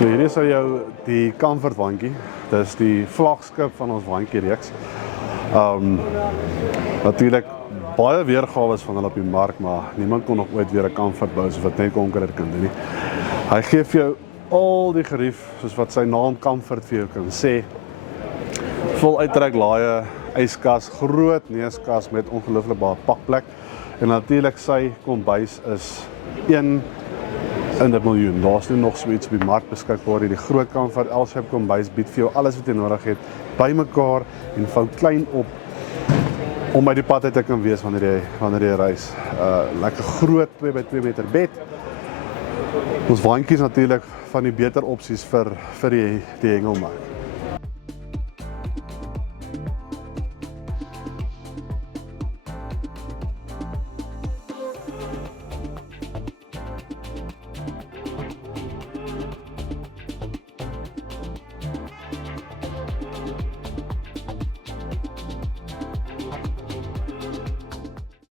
So hierdie is jou die Comfort wandjie. Dis die vlaggenskap van ons wandjie reeks. Natuurlik baie weergawe is van hulle op die mark, maar niemand kon nog ooit weer 'n Comfort bou soos wat net Conqueror kan doen nie. Hy gee vir jou al die gerief soos wat sy naam Comfort vir jou kan sê. Vol uittrek laaie, yskas, groot neuskas met ongelooflik baie pakplek. En natuurlik sy kombuis is 1 in 'n miljoen. Daar's nie nog so iets op die mark beskikbaar nie. Die groot Comfort L-shape kombuis bied vir jou alles wat jy nodig het bymekaar en vou klein op om by die pad uit te kan wees wanneer jy reis. Lekker groot 2x2 meter bed. Ons wandjies natuurlik van die beter opsies vir die hengelmark.